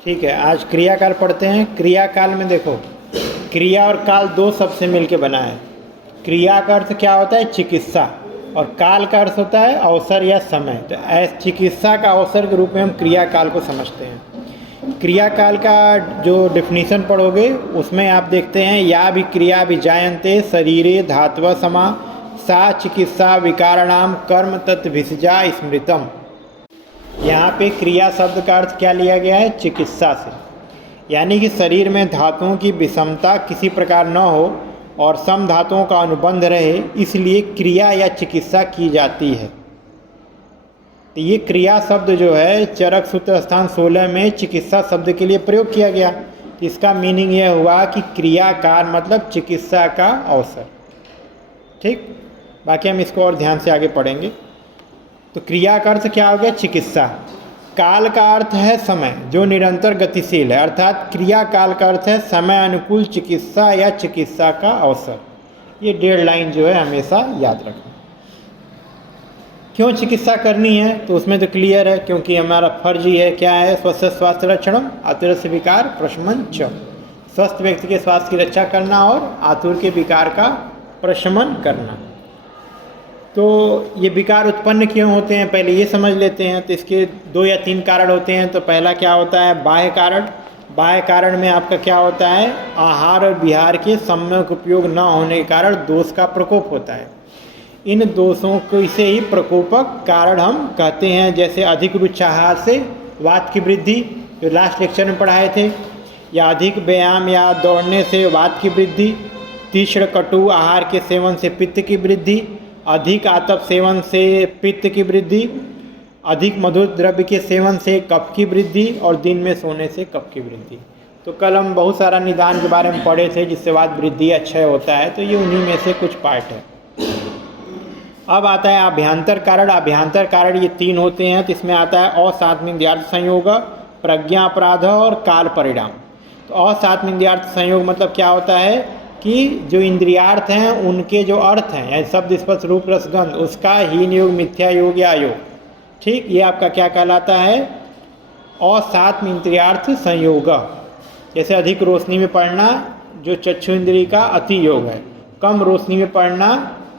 ठीक है, आज क्रियाकाल पढ़ते हैं। क्रियाकाल में देखो, क्रिया और काल दो शब्द से मिलके बना है। क्रिया का अर्थ क्या होता है? चिकित्सा। और काल का अर्थ होता है अवसर या समय। तो चिकित्सा का अवसर के रूप में हम क्रियाकाल को समझते हैं। क्रियाकाल का जो डेफिनेशन पढ़ोगे उसमें आप देखते हैं, या भी क्रिया भी जायन्ते शरीरे धातव समा सा चिकित्सा विकारणाम कर्म तत्भिषजा स्मृतम। यहाँ पे क्रिया शब्द का अर्थ क्या लिया गया है? चिकित्सा से, यानी कि शरीर में धातुओं की विषमता किसी प्रकार न हो और सम धातुओं का अनुबंध रहे, इसलिए क्रिया या चिकित्सा की जाती है। तो ये क्रिया शब्द जो है चरक सूत्र स्थान 16 में चिकित्सा शब्द के लिए प्रयोग किया गया। तो इसका मीनिंग यह हुआ कि क्रियाकाल मतलब चिकित्सा का अवसर। ठीक, बाकी हम इसको और ध्यान से आगे पढ़ेंगे। तो क्रिया का अर्थ क्या हो गया? चिकित्सा। काल का अर्थ है समय, जो निरंतर गतिशील है, अर्थात क्रिया काल का अर्थ है समय अनुकूल चिकित्सा या चिकित्सा का अवसर। ये 1.5 लाइन जो है हमेशा याद रखना। क्यों चिकित्सा करनी है? तो उसमें तो क्लियर है, क्योंकि हमारा फर्ज ही है। क्या है? स्वस्थ स्वास्थ्य रक्षणम आतुरस्य विकार प्रशमन च। स्वस्थ व्यक्ति के स्वास्थ्य की रक्षा करना और आतुर के विकार का प्रशमन करना। तो ये विकार उत्पन्न क्यों होते हैं पहले ये समझ लेते हैं। तो इसके 2 या 3 कारण होते हैं। तो पहला क्या होता है? बाह्य कारण। बाह्य कारण में आपका क्या होता है? आहार और विहार के सम्यक उपयोग न होने के कारण दोष का प्रकोप होता है। इन दोषों को इसे ही प्रकोपक कारण हम कहते हैं। जैसे अधिक रुचाहार से वात की वृद्धि, जो लास्ट लेक्चर में पढ़ाए थे, या अधिक व्यायाम या दौड़ने से वात की वृद्धि, तीक्ष्ण कटु आहार के सेवन से पित्त की वृद्धि, अधिक आतप सेवन से पित्त की वृद्धि, अधिक मधुर द्रव्य के सेवन से कफ की वृद्धि और दिन में सोने से कफ की वृद्धि। तो कल हम बहुत सारा निदान के बारे में पढ़े थे, जिससे वात वृद्धि क्षय होता है। तो ये उन्हीं में से कुछ पार्ट है। अब आता है अभ्यंतर कारण। अभ्यंतर कारण ये 3 होते हैं। तो इसमें आता है असात्मिक संयोग, प्रज्ञा अपराध और काल परिणाम। तो असात्मिक संयोग मतलब क्या होता है कि जो इंद्रियार्थ हैं उनके जो अर्थ हैं, यानी शब्द स्पर्श रूप रसगंध, उसका हीन योग, मिथ्या योग या योग। ठीक, ये आपका क्या कहलाता है? असात्म इंद्रियार्थ संयोग। जैसे अधिक रोशनी में पढ़ना जो चक्षु इंद्रिय का अति योग है, कम रोशनी में पढ़ना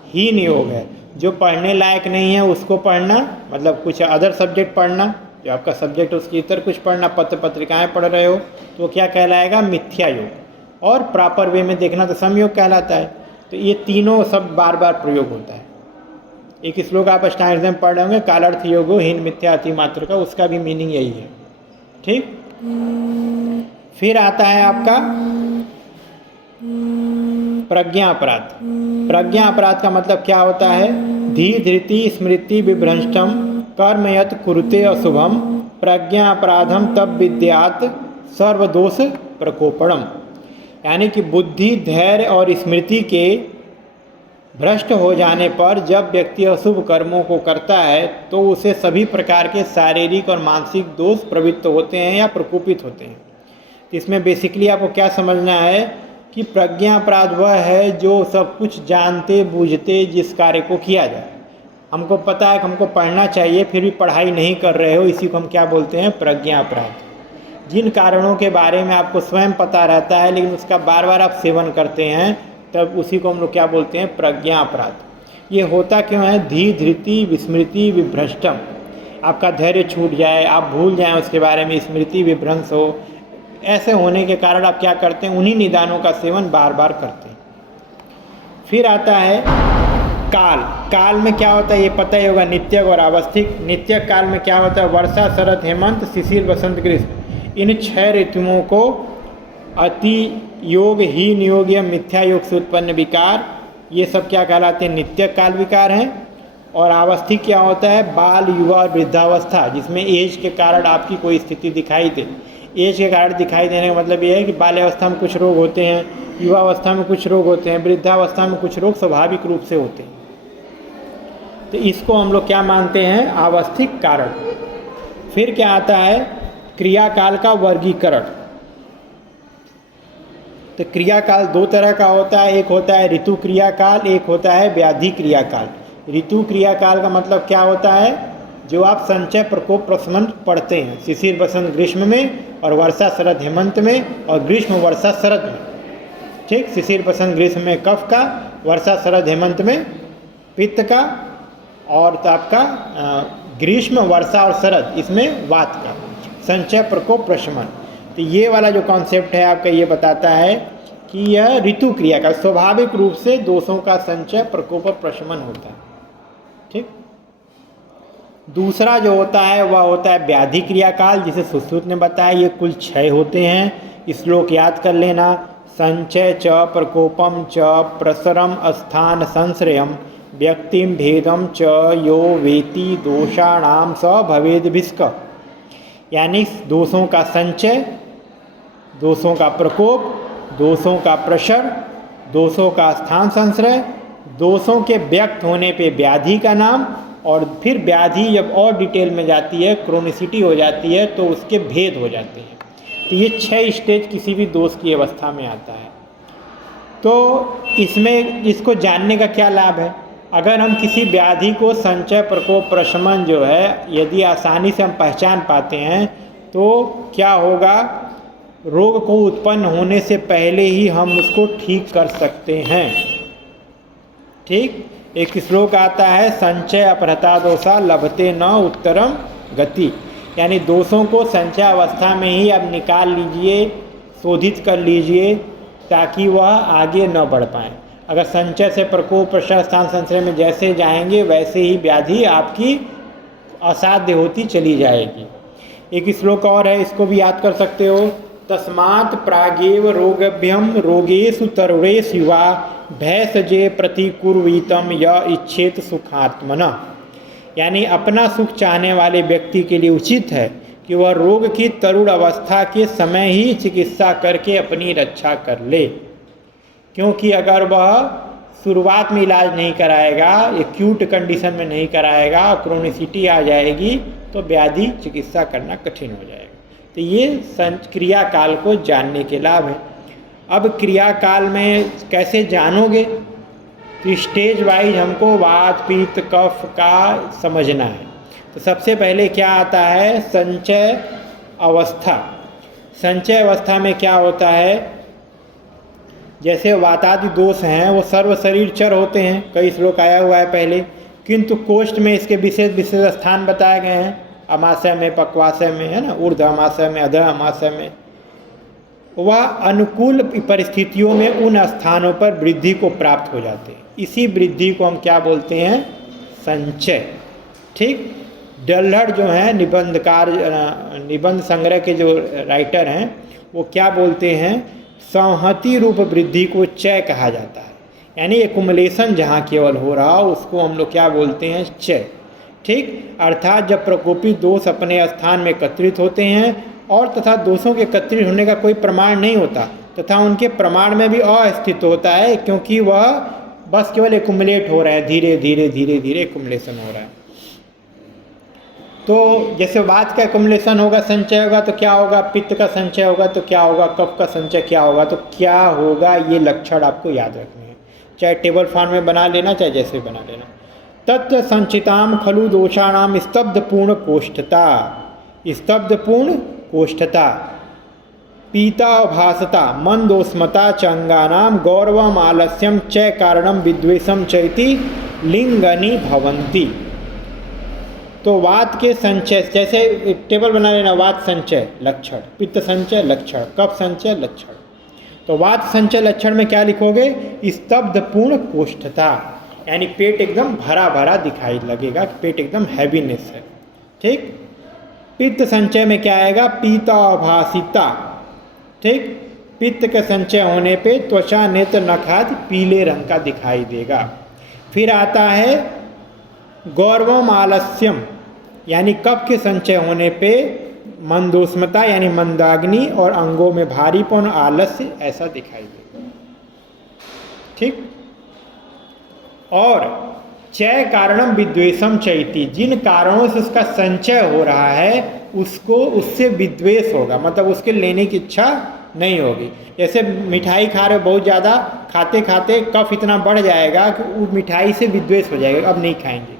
हीन योग है। जो पढ़ने लायक नहीं है उसको पढ़ना, मतलब कुछ अदर सब्जेक्ट पढ़ना, जो आपका सब्जेक्ट उसके इतर कुछ पढ़ना, पत्र पत्रिकाएँ पढ़ रहे हो, तो क्या कहलाएगा? मिथ्या योग। और प्रॉपर वे में देखना तो समयोग कहलाता है। तो ये तीनों शब्द बार बार प्रयोग होता है। एक श्लोक आप अष्टांग में पढ़ रहे होंगे, कालार्थ योगो हीन मिथ्या अति मात्र का, उसका भी मीनिंग यही है। ठीक, फिर आता है आपका प्रज्ञा अपराध। प्रज्ञा अपराध का मतलब क्या होता है? धी धृति स्मृति विभ्रष्टम कर्म यत कुरुते अशुभम प्रज्ञा अपराधम तब विद्यात सर्वदोष प्रकोपणम। यानी कि बुद्धि, धैर्य और स्मृति के भ्रष्ट हो जाने पर जब व्यक्ति अशुभ कर्मों को करता है तो उसे सभी प्रकार के शारीरिक और मानसिक दोष प्रवृत्त होते हैं या प्रकोपित होते हैं। इसमें बेसिकली आपको क्या समझना है कि प्रज्ञा अपराध वह है जो सब कुछ जानते बूझते जिस कार्य को किया जाए, हमको पता है कि हमको पढ़ना चाहिए फिर भी पढ़ाई नहीं कर रहे हो, इसी को हम क्या बोलते हैं? प्रज्ञा अपराध। जिन कारणों के बारे में आपको स्वयं पता रहता है लेकिन उसका बार बार आप सेवन करते हैं, तब उसी को हम लोग क्या बोलते हैं? प्रज्ञा अपराध। ये होता क्यों है? धी धृति विस्मृति विभ्रष्टम। आपका धैर्य छूट जाए, आप भूल जाएं उसके बारे में, स्मृति विभ्रंश हो, ऐसे होने के कारण आप क्या करते हैं? उन्हीं निदानों का सेवन बार बार करते हैं। फिर आता है काल। काल में क्या होता है ये पता ही होगा, नित्यक और आवस्थिक। नित्यक काल में क्या होता है? वर्षा, शरद, हेमंत, शिशिर, बसंत, ग्रीष्म। इन 6 ऋतुओं को अति योग, हीन योग या मिथ्या योग से उत्पन्न विकार, ये सब क्या कहलाते हैं? नित्यक काल विकार हैं। और आवस्थिक क्या होता है? बाल, युवा और वृद्धावस्था, जिसमें एज के कारण आपकी कोई स्थिति दिखाई दे। एज के कारण दिखाई देने का मतलब ये है कि बाल्यावस्था में कुछ रोग होते हैं, युवावस्था में कुछ रोग होते हैं, वृद्धावस्था में कुछ रोग स्वाभाविक रूप से होते हैं। तो इसको हम लोग क्या मानते हैं? आवस्थिक कारण। फिर क्या आता है? क्रियाकाल का वर्गीकरण। तो क्रियाकाल 2 तरह का होता है, एक होता है ऋतु क्रियाकाल, एक होता है व्याधि क्रियाकाल। ऋतु क्रियाकाल का मतलब क्या होता है? जो आप संचय प्रकोप प्रशमन पढ़ते हैं शिशिर बसंत ग्रीष्म में और वर्षा शरद हेमंत में और ग्रीष्म वर्षा शरद में। ठीक, शिशिर बसंत ग्रीष्म में कफ का, वर्षा शरद हेमंत में पित्त का, और तो आपका ग्रीष्म वर्षा और शरद इसमें वात का। संचय प्रकोप प्रशमन, तो ये वाला जो कॉन्सेप्ट है आपका ये बताता है कि यह ऋतु क्रिया का स्वाभाविक रूप से दोषों का संचय प्रकोप और प्रशमन होता है। ठीक, दूसरा जो होता है वह होता है व्याधि क्रिया काल, जिसे सुश्रुत ने बताया। ये कुल 6 होते हैं। श्लोक याद कर लेना। संचय च प्रकोपम च प्रसरम स्थान संश्रयम व्यक्तिम भेदम च यो वेति दोषाणाम स भवेद भिस्क। यानी दोषों का संचय, दोषों का प्रकोप, दोषों का प्रसर, दोषों का स्थान संश्रय, दोषों के व्यक्त होने पे व्याधि का नाम, और फिर व्याधि जब और डिटेल में जाती है, क्रोनिसिटी हो जाती है, तो उसके भेद हो जाते हैं। तो ये 6 स्टेज किसी भी दोष की अवस्था में आता है। तो इसमें इसको जानने का क्या लाभ है? अगर हम किसी व्याधि को संचय प्रकोप प्रशमन जो है यदि आसानी से हम पहचान पाते हैं तो क्या होगा, रोग को उत्पन्न होने से पहले ही हम उसको ठीक कर सकते हैं। ठीक, एक श्लोक आता है, संचय अपहृता दोषा लभते न उत्तरम गति। यानी दोषों को संचय अवस्था में ही आप निकाल लीजिए, शोधित कर लीजिए, ताकि वह आगे न बढ़ पाए। अगर संचय से प्रकोप प्रसर स्थान संश्रय में जैसे जाएंगे वैसे ही व्याधि आपकी असाध्य होती चली जाएगी। एक श्लोक और है, इसको भी याद कर सकते हो। तस्मात् प्रागेव रोगभ्यम रोगेषु तरुणेषु युवा भैषजे प्रतिकुर्वीतम य इच्छेत सुखात्मना। यानी अपना सुख चाहने वाले व्यक्ति के लिए उचित है कि वह रोग की तरुण अवस्था के समय ही चिकित्सा करके अपनी रक्षा कर ले, क्योंकि अगर वह शुरुआत में इलाज नहीं कराएगा, एक्यूट कंडीशन में नहीं कराएगा, क्रोनिसिटी आ जाएगी तो व्याधि चिकित्सा करना कठिन हो जाएगा। तो ये क्रिया काल को जानने के लाभ है। अब क्रिया काल में कैसे जानोगे, तो स्टेज वाइज हमको वात पित्त कफ का समझना है। तो सबसे पहले क्या आता है, संचय अवस्था। संचय अवस्था में क्या होता है, जैसे वातादि दोष हैं वो सर्व शरीर चर होते हैं, कई श्लोक आया हुआ है पहले, किंतु कोष्ठ में इसके विशेष विशेष स्थान बताए गए हैं। अमाशय में, पक्वाशय में, है ना, ऊर्ध्व अमाशय में, अधः अमाशय में। वह अनुकूल परिस्थितियों में उन स्थानों पर वृद्धि को प्राप्त हो जाते हैं। इसी वृद्धि को हम क्या बोलते हैं, संचय। ठीक, डल्हड़ जो हैं निबंधकार, निबंध संग्रह के जो राइटर हैं, वो क्या बोलते हैं, संहति रूप वृद्धि को चय कहा जाता है। यानी एक्युमुलेशन जहाँ केवल हो रहा हो उसको हम लोग क्या बोलते हैं, चय। ठीक, अर्थात जब प्रकोपी दोष अपने स्थान में एकत्रित होते हैं और तथा दोषों के एकत्रित होने का कोई प्रमाण नहीं होता, तथा उनके प्रमाण में भी अस्तित्व होता है, क्योंकि वह बस केवल एक्युमुलेट हो रहा है, धीरे धीरे धीरे धीरे एक्युमुलेशन हो रहा है। तो जैसे वात का एक्युमुलेशन होगा, संचय होगा तो क्या होगा, पित्त का संचय होगा तो क्या होगा, कफ का संचय क्या होगा, तो क्या होगा, ये लक्षण आपको याद रखने हैं। चाहे टेबल फॉर्म में बना लेना, चाहे जैसे बना लेना। तत्र संचिताम खलु दोषाणाम स्तब्ध पूर्ण कोष्ठता। स्तब्ध पूर्ण कोष्ठता, पीता भासता मंदोस्मता चंगानाम गौरवम आलस्यम च कारणम विद्वेषम चैति लिंगनी भवंती। तो वात के संचय, जैसे टेबल बना लेना, वात संचय लक्षण, पित्त संचय लक्षण, कफ संचय लक्षण। तो वात संचय लक्षण में क्या लिखोगे, स्तब्ध पूर्ण कोष्ठता, यानी पेट एकदम भरा भरा दिखाई लगेगा, पेट एकदम हैवीनेस है। ठीक, पित्त संचय में क्या आएगा, पीताभासिता। ठीक, पित्त के संचय होने पे त्वचा नेत्र नख आदि पीले रंग का दिखाई देगा। फिर आता है गौरवम आलस्यम, यानी कफ के संचय होने पे मंदोस्मता यानी मंदाग्नि और अंगों में भारीपन आलस्य ऐसा दिखाई देगा। ठीक, और चय कारणम विद्वेषम चैति, जिन कारणों से उसका संचय हो रहा है उसको उससे विद्वेष होगा, मतलब उसके लेने की इच्छा नहीं होगी। जैसे मिठाई खा रहे बहुत ज़्यादा, खाते खाते कफ इतना बढ़ जाएगा कि वो मिठाई से विद्वेष हो जाएगा, अब नहीं खाएंगे।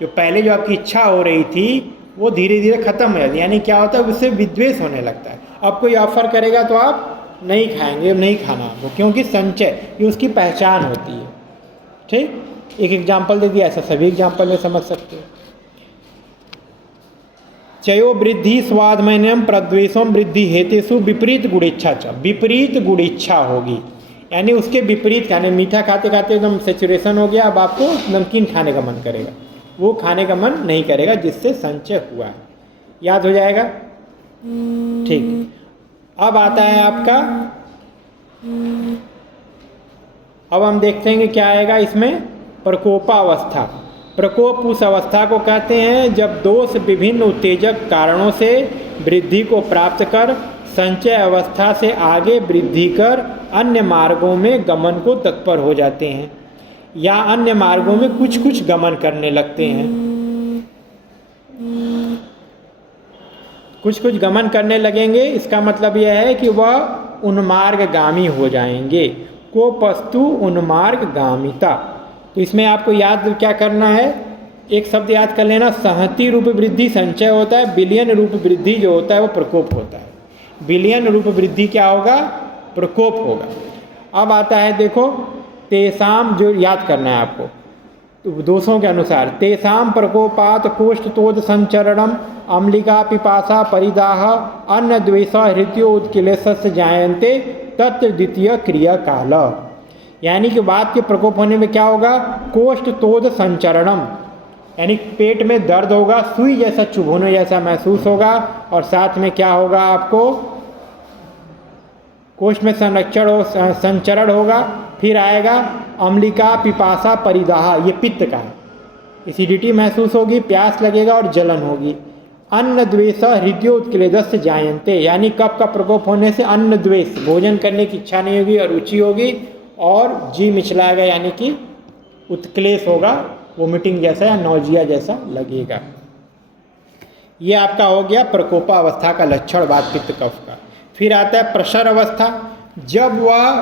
जो पहले जो आपकी इच्छा हो रही थी वो धीरे धीरे खत्म हो जाती है। यानी क्या होता है, उससे विद्वेष होने लगता है। अब कोई ऑफर करेगा तो आप नहीं खाएंगे, नहीं खाना आपको, क्योंकि संचय ये उसकी पहचान होती है। ठीक, एक एग्जाम्पल दे दिया, ऐसा सभी एग्जाम्पल में समझ सकते हो। चयो वृद्धि स्वादमयनम प्रद्वेषम वृद्धि हेतेषु विपरीत गुणिच्छा च, विपरीत गुणिच्छा होगी, यानी उसके विपरीत, यानी मीठा खाते खाते एकदम सेचुरेशन हो गया, अब आपको नमकीन खाने का मन करेगा, वो खाने का मन नहीं करेगा जिससे संचय हुआ है। याद हो जाएगा? ठीक, अब आता है आपका, अब हम देखते हैं कि क्या आएगा इसमें, प्रकोपावस्था। प्रकोप उस अवस्था को कहते हैं जब दोष विभिन्न उत्तेजक कारणों से वृद्धि को प्राप्त कर संचय अवस्था से आगे वृद्धि कर अन्य मार्गों में गमन को तत्पर हो जाते हैं, या अन्य मार्गों में कुछ कुछ गमन करने लगते हैं। कुछ कुछ गमन करने लगेंगे, इसका मतलब यह है कि वह उन्मार्गगामी हो जाएंगे। कोपस्तु उन्मार्गगामिता। तो इसमें आपको याद क्या करना है, एक शब्द याद कर लेना, सहति रूप वृद्धि संचय होता है, विलयन रूप वृद्धि जो होता है वो प्रकोप होता है। विलयन रूप वृद्धि क्या होगा, प्रकोप होगा। अब आता है देखो, तेसाम, जो याद करना है आपको तो दोषों के अनुसार, तेसाम प्रकोपात कोष्ठतोद संचरणम अम्लिका पिपासा परिदाह अन्न द्वेष हृत्यो उत्क्लेशस्य जायन्ते तत्र द्वितीय क्रिया काल। यानी कि बात के प्रकोप होने में क्या होगा, कोष्ठतोद संचरणम, यानी पेट में दर्द होगा, सुई जैसा चुभोने जैसा महसूस होगा, और साथ में क्या होगा आपको, कोष्ठ में संचरण होगा। फिर आएगा अम्लिका पिपासा परिदाह, ये पित्त का है, एसिडिटी महसूस होगी, प्यास लगेगा और जलन होगी। अन्न द्वेष हृदयोत्क्लेशस्य जायन्ते, यानी कफ का प्रकोप होने से अन्न द्वेष, भोजन करने की इच्छा नहीं होगी, अरुचि होगी और जी मिचलाएगा, यानी कि उत्क्लेश होगा, वोमिटिंग जैसा या नौजिया जैसा लगेगा। ये आपका हो गया प्रकोपावस्था का लक्षण वात पित्त कफ का। फिर आता है प्रसर अवस्था, जब वह,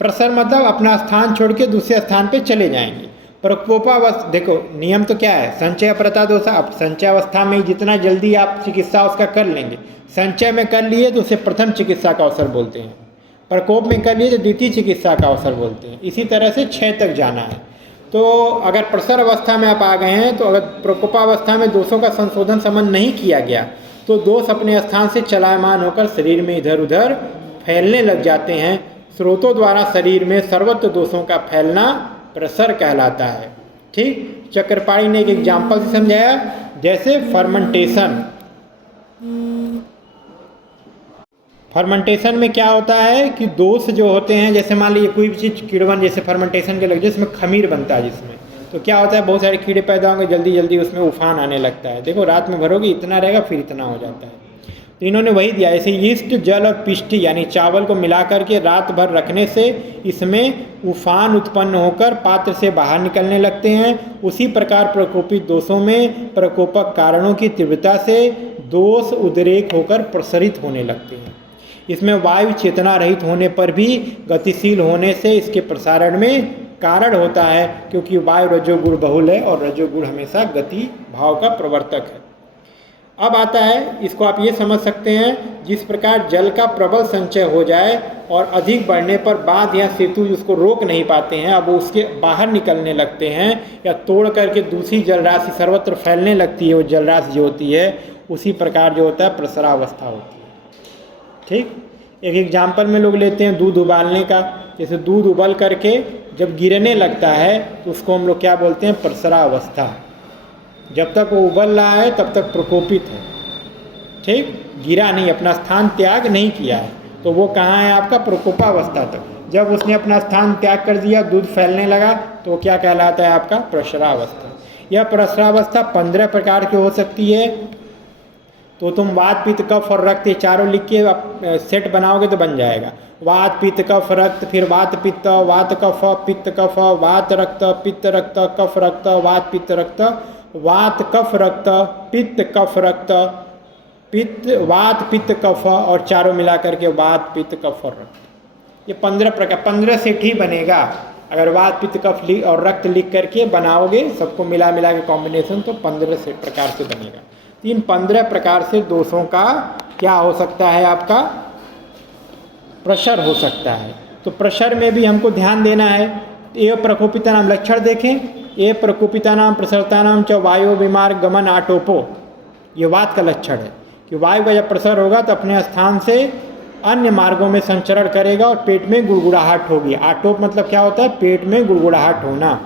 प्रसर मतलब अपना स्थान छोड़ के दूसरे स्थान पे चले जाएंगे। प्रकोपावस्था, देखो नियम तो क्या है, संचय अपरता दोषा। अब संचय अवस्था में जितना जल्दी आप चिकित्सा उसका कर लेंगे, संचय में कर लिए तो उसे प्रथम चिकित्सा का अवसर बोलते हैं, प्रकोप में कर लिए तो द्वितीय चिकित्सा का अवसर बोलते हैं। इसी तरह से 6 तक जाना है। तो अगर प्रसर अवस्था में आप आ गए हैं, तो अगर प्रकोपावस्था में दोषों का संशोधन संबंध नहीं किया गया तो दोष अपने स्थान से चलायमान होकर शरीर में इधर उधर फैलने लग जाते हैं। स्रोतों द्वारा शरीर में सर्वत्र दोषों का फैलना प्रसर कहलाता है। ठीक, चक्रपाणी ने एक एग्जाम्पल से समझाया, जैसे फर्मेंटेशन। फर्मेंटेशन में क्या होता है कि दोष जो होते हैं, जैसे मान लीजिए कोई भी चीज़ किड़वन जैसे फर्मेंटेशन के लग, जिसमें खमीर बनता है, जिसमें तो क्या होता है, बहुत सारे कीड़े पैदा होंगे, जल्दी जल्दी उसमें उफान आने लगता है। देखो रात में भरोगे इतना रहेगा, फिर इतना हो जाता है। तो इन्होंने वही दिया, ऐसे यीस्ट जल और पिष्टि यानी चावल को मिला करके रात भर रखने से इसमें उफान उत्पन्न होकर पात्र से बाहर निकलने लगते हैं। उसी प्रकार प्रकोपित दोषों में प्रकोपक कारणों की तीव्रता से दोष उद्रेक होकर प्रसरित होने लगते हैं। इसमें वायु चेतना रहित होने पर भी गतिशील होने से इसके प्रसारण में कारण होता है, क्योंकि वायु रजोगुण बहुल है और रजोगुण हमेशा गति भाव का प्रवर्तक है। अब आता है, इसको आप ये समझ सकते हैं, जिस प्रकार जल का प्रबल संचय हो जाए और अधिक बढ़ने पर बांध या सेतु उसको रोक नहीं पाते हैं, अब वो उसके बाहर निकलने लगते हैं या तोड़ करके दूसरी जलराशि सर्वत्र फैलने लगती है, वो जलराशि जो होती है, उसी प्रकार जो होता है प्रसरावस्था होती है। ठीक, एक एग्जाम्पल में लोग लेते हैं दूध उबालने का, जैसे दूध उबल करके जब गिरने लगता है तो उसको हम लोग क्या बोलते हैं, प्रसरावस्था। जब तक वो उबल रहा है तब तक प्रकोपित है। ठीक, गिरा नहीं, अपना स्थान त्याग नहीं किया है, तो वो कहाँ है आपका, प्रकोपावस्था तक। जब उसने अपना स्थान त्याग कर दिया, दूध फैलने लगा, तो वो क्या कहलाता है आपका, प्रसरावस्था। यह प्रसरावस्था 15 प्रकार की हो सकती है। तो तुम वात पित्त कफ और रक्त ये चारों लिख के सेट बनाओगे तो बन जाएगा। वात पित्त कफ रक्त, फिर वात पित्त, वात कफ, पित्त कफ, वात रक्त, पित्त रक्त, कफ रक्त, वात पित्त रक्त, वात कफ रक्त, पित्त कफ रक्त, पित्त वात पित्त कफ, और चारों मिला करके वात पित्त कफ और रक्त। ये 15 प्रकार, 15 सेट ही बनेगा। अगर वात पित्त कफ और रक्त लिख करके बनाओगे सबको मिला मिला के कॉम्बिनेशन तो 15 से प्रकार से बनेगा। तो इन 15 प्रकार से दोषों का क्या हो सकता है, आपका प्रशर हो सकता है। तो प्रशर में भी हमको ध्यान देना है। ये प्रकोपिता नाम लक्षण देखें, ये प्रकोपिता नाम प्रसरता नाम च वायु बीमार गमन आटोपो, ये वात का लक्षण है कि वायु का जब प्रसर होगा तो अपने स्थान से अन्य मार्गों में संचरण करेगा और पेट में गुड़गुड़ाहट होगी। आटोप मतलब क्या होता है, पेट में गुड़गुड़ाहट होना।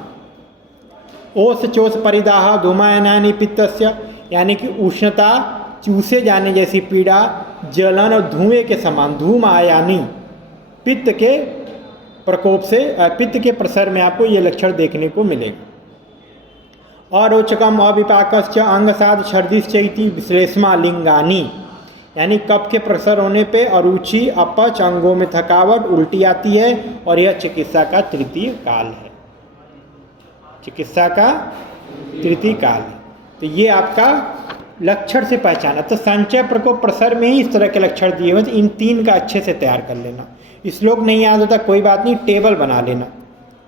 ओस चोस परिदाह धूमायनानि पित्तस्य, यानी कि उष्णता चूसे जाने जैसी पीड़ा, जलन और धुएं के समान धूम आयानी पित्त के प्रकोप से पित्त के प्रसर में आपको ये लक्षण देखने को मिलेगा। अरोचकम अविपाकश्च अंगसाद छर्दिश्चैति विश्लेषमा लिंगानी, यानी कफ के प्रसर होने पे अरुचि, अपच, अंगों में थकावट, उल्टी आती है और यह चिकित्सा का तृतीय काल है। चिकित्सा का तृतीय काल है। तो ये आपका लक्षण से पहचाना। तो संचय प्रकोप प्रसर में ही इस तरह के लक्षण दिए हुए, इन 3 का अच्छे से तैयार कर लेना। श्लोक नहीं याद होता कोई बात नहीं, टेबल बना लेना।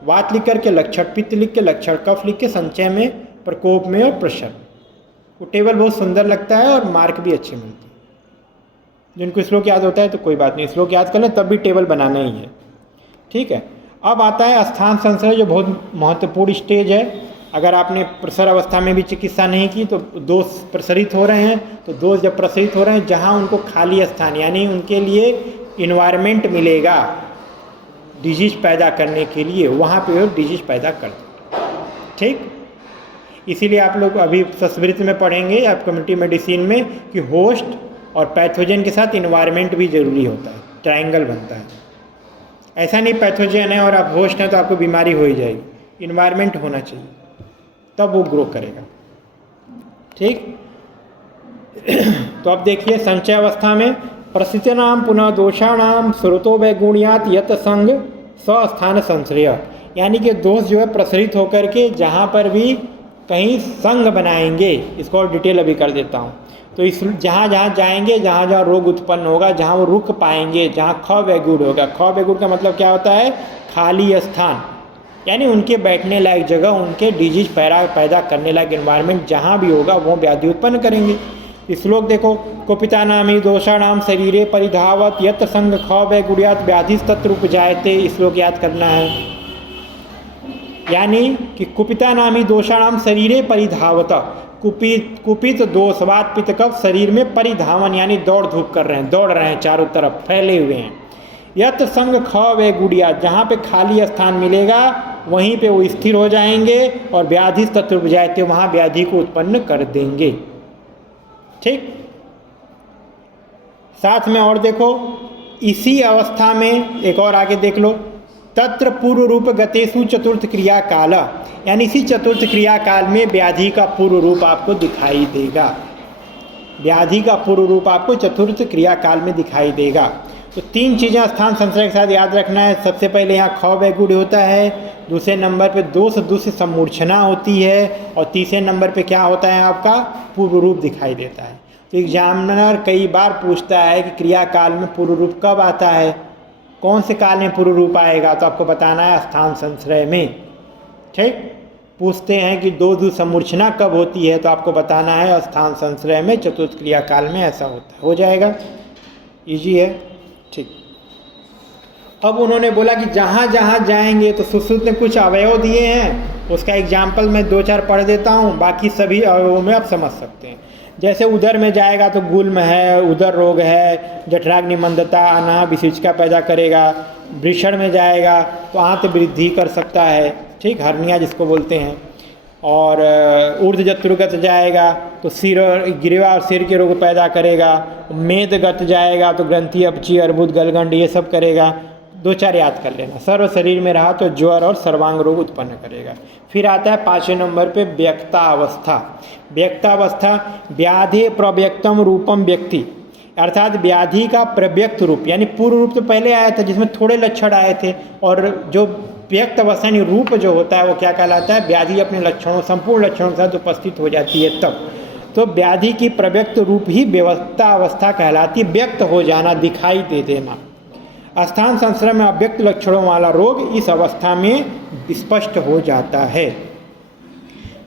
वात लिख करके लक्षण, पित्त लिख के लक्षण, कफ लिख के संचय में, प्रकोप में और प्रसर। वो टेबल बहुत सुंदर लगता है और मार्क भी अच्छे मिलते हैं। जिनको श्लोक याद होता है तो कोई बात नहीं, श्लोक याद कर लें तब भी टेबल बनाना ही है। ठीक है। अब आता है स्थान संश्रय, जो बहुत महत्वपूर्ण स्टेज है। अगर आपने प्रसर अवस्था में भी चिकित्सा नहीं की तो दोष प्रसरित हो रहे हैं, तो दोष जब प्रसरित हो रहे हैं जहाँ उनको खाली स्थान यानी उनके लिए इन्वायरमेंट मिलेगा डिजीज पैदा करने के लिए, वहाँ पे वो डिजीज पैदा कर दें। ठीक, इसीलिए आप लोग अभी संस्कृत में पढ़ेंगे या कम्युनिटी मेडिसिन में कि होस्ट और पैथोजन के साथ इन्वायरमेंट भी जरूरी होता है, ट्रायंगल बनता है। ऐसा नहीं पैथोजन है और आप होस्ट हैं तो आपको बीमारी हो ही जाएगी, इन्वायरमेंट होना चाहिए तब वो ग्रो करेगा। ठीक, तो अब देखिए संचय अवस्था में प्रसिद्धनाम पुनः दोषाणाम स्रोतो वैगुण्यात यत संग स्वस्थान संश्रय, यानी कि दोष जो है प्रसरित होकर के जहाँ पर भी कहीं संग बनाएंगे, इसको और डिटेल अभी कर देता हूँ। तो इस जहाँ जहाँ जाएंगे, जहाँ जहाँ रोग उत्पन्न होगा, जहाँ वो रुक पाएंगे, जहाँ ख वैगुड़ होगा। ख वैगुड़ का मतलब क्या होता है, खाली स्थान, यानी उनके बैठने लायक जगह, उनके डिजीज पैदा करने लायक इन्वायरमेंट जहाँ भी होगा वो व्याधि उत्पन्न करेंगे। श्लोक देखो, कुपिता नामी दोषाणाम शरीरे परिधावत यत्र संग ख वैगुण्यात व्याधिस्तत्र उपजायते। श्लोक याद करना है, यानी कि कुपिता नामी दोषाणाम शरीरे परिधावत, कुपित दोष वात पित्त कफ शरीर में परिधावन यानी दौड़ धूप कर रहे हैं, दौड़ रहे हैं, चारों तरफ फैले हुए हैं। यत संग ख वैगुण्यात, जहाँ पे खाली स्थान मिलेगा वहीं पे वो स्थिर हो जाएंगे और व्याधि तत्व उपजायते, वहाँ व्याधि को उत्पन्न कर देंगे। ठीक, साथ में और देखो इसी अवस्था में एक और आगे देख लो, तत्र पूर्व रूप गतेषु चतुर्थ क्रिया काल, यानी इसी चतुर्थ क्रिया काल में व्याधि का पूर्व रूप आपको दिखाई देगा। व्याधि का पूर्व रूप आपको चतुर्थ क्रिया काल में दिखाई देगा। तो 3 चीज़ें स्थान संश्रय के साथ याद रखना है। सबसे पहले यहाँ ख वैगुण्य होता है, दूसरे नंबर पे दोष दुष्य सम्मूर्छना होती है और तीसरे नंबर पे क्या होता है, आपका पूर्व रूप दिखाई देता है। तो एग्जामिनर कई बार पूछता है कि क्रिया काल में पूर्व रूप कब आता है, कौन से काल में पूर्व रूप आएगा, तो आपको बताना है स्थान संश्रय में। ठीक, पूछते हैं कि दोष दुष्य सम्मूर्छना कब होती है, तो आपको बताना है स्थान संश्रय में, चतुर्थ क्रिया काल में ऐसा होता है। हो जाएगा, ईजी है। ठीक, अब उन्होंने बोला कि जहाँ जहाँ जाएंगे, तो सुश्रुत ने कुछ अवयव दिए हैं, उसका एग्जाम्पल मैं 2-4 पढ़ देता हूँ, बाकी सभी अवयवों में आप समझ सकते हैं। जैसे उदर में जाएगा तो गुल्म है, उदर रोग है, जठराग्नि मंदता, अनाह विसूचिका पैदा करेगा। वृषण में जाएगा तो आंत वृद्धि कर सकता है, ठीक, हर्निया जिसको बोलते हैं। और ऊर्ध्वजत्रुगत जाएगा तो सिर गिरवा और सिर के रोग पैदा करेगा। मेदगत जाएगा तो ग्रंथि, अपची, अर्बुद, गलगंड ये सब करेगा। 2-4 याद कर लेना। सर्व शरीर में रहा तो ज्वर और सर्वांग रोग उत्पन्न करेगा। फिर आता है 5वें नंबर पे व्यक्तावस्था। व्यक्तावस्था व्याधि प्रव्यक्तम रूपम व्यक्ति, अर्थात व्याधि का प्रव्यक्त रूप, यानी पूर्व रूप तो पहले आया था जिसमें थोड़े लक्षण आए थे, और जो व्यक्त अवस्था यानी रूप जो होता है वो क्या कहलाता है, व्याधि अपने लक्षणों संपूर्ण लक्षणों के साथ उपस्थित हो जाती है तब। तो व्याधि की प्रव्यक्त रूप ही व्यक्ता अवस्था कहलाती है, व्यक्त हो जाना, दिखाई दे देना। स्थान संश्रय में अव्यक्त लक्षणों वाला रोग इस अवस्था में स्पष्ट हो जाता है।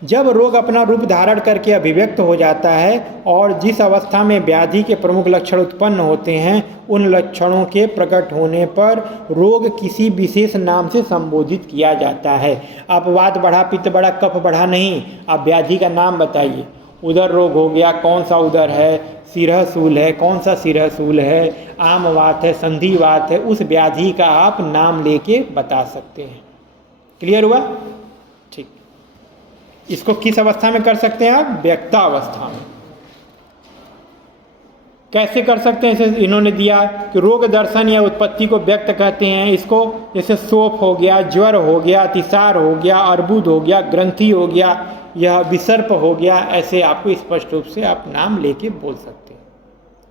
जब रोग अपना रूप धारण करके अभिव्यक्त हो जाता है और जिस अवस्था में व्याधि के प्रमुख लक्षण उत्पन्न होते हैं, उन लक्षणों के प्रकट होने पर रोग किसी विशेष नाम से संबोधित किया जाता है। आप वात बढ़ा, पित्त बढ़ा, कफ बढ़ा नहीं, आप व्याधि का नाम बताइए। उदर रोग हो गया, कौन सा उदर है, सिरहसूल है, कौन सा सिरहसूल है, आमवात है, संधिवात है, उस व्याधि का आप नाम लेके बता सकते हैं। क्लियर हुआ? ठीक। इसको किस अवस्था में कर सकते हैं आप? व्यक्तावस्था में। कैसे कर सकते हैं? जैसे इन्होंने दिया कि रोग दर्शन या उत्पत्ति को व्यक्त कहते हैं। इसको जैसे शोफ हो गया, ज्वर हो गया, अतिसार हो गया, अर्बुद हो गया, ग्रंथि हो गया, यह विसर्प हो गया, ऐसे आपको स्पष्ट रूप से आप नाम लेके बोल सकते हैं।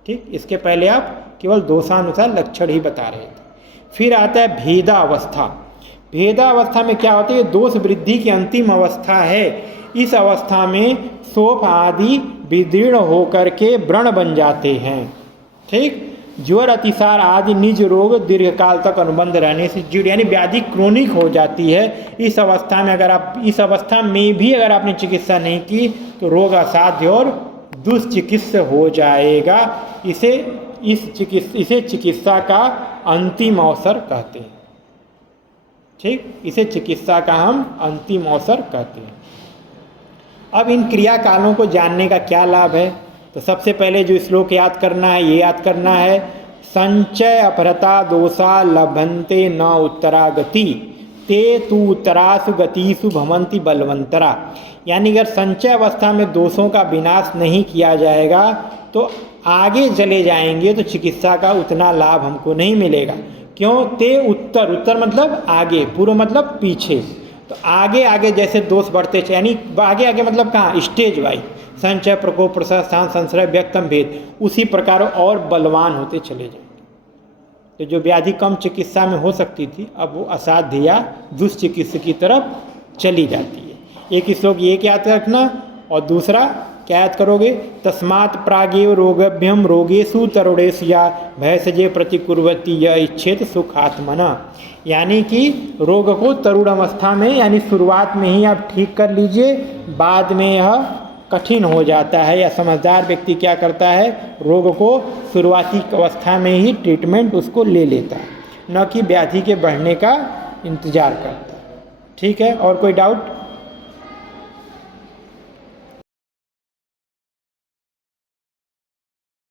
ठीक। इसके पहले आप केवल दोषानुसार लक्षण ही बता रहे थे। फिर आता है भेदावस्था। भेदावस्था में क्या होता है? दोष वृद्धि की अंतिम अवस्था है। इस अवस्था में शोफ आदि विदीर्ण होकर के व्रण बन जाते हैं। ठीक। ज्वर, अतिसार आदि निज रोग दीर्घकाल तक अनुबंध रहने से जीर्ण यानी व्याधि क्रोनिक हो जाती है। इस अवस्था में अगर आपने चिकित्सा नहीं की तो रोग असाध्य और दुष्चिकित्सा हो जाएगा। इसे चिकित्सा का अंतिम अवसर कहते हैं। ठीक। इसे चिकित्सा का हम अंतिम अवसर कहते हैं। अब इन क्रियाकालों को जानने का क्या लाभ है? तो सबसे पहले जो श्लोक याद करना है, ये याद करना है, संचय अपहृता दोषा लभन्ते न उत्तरागति ते तु उत्तरासु गतिषु भवन्ति बलवंतरा। यानी अगर संचय अवस्था में दोषों का विनाश नहीं किया जाएगा तो आगे चले जाएंगे तो चिकित्सा का उतना लाभ हमको नहीं मिलेगा। क्यों? ते उत्तर मतलब आगे, पूर्व मतलब पीछे। तो आगे आगे जैसे दोष बढ़ते यानी आगे आगे मतलब कहाँ? स्टेज वाइज, संचय, प्रकोप, प्रसार, स्थान, संश्रय, व्यक्तम, भेद, उसी प्रकार और बलवान होते चले जाएंगे। तो जो व्याधि कम चिकित्सा में हो सकती थी अब वो असाध्य या दुष्चिकित्सा की तरफ चली जाती है। एक श्लोक ये याद रखना और दूसरा क्या याद करोगे? तस्मात् प्रागेव रोगभ्यम रोगेषु तरुणेषु या भयसजे प्रतिकुर्वती य इच्छेत सुखात्मना। यानी कि रोग को तरुण अवस्था में यानी शुरुआत में ही आप ठीक कर लीजिए, बाद में यह कठिन हो जाता है। या समझदार व्यक्ति क्या करता है? रोग को शुरुआती अवस्था में ही ट्रीटमेंट उसको ले लेता है, न कि व्याधि के बढ़ने का इंतजार करता है। ठीक है। और कोई डाउट?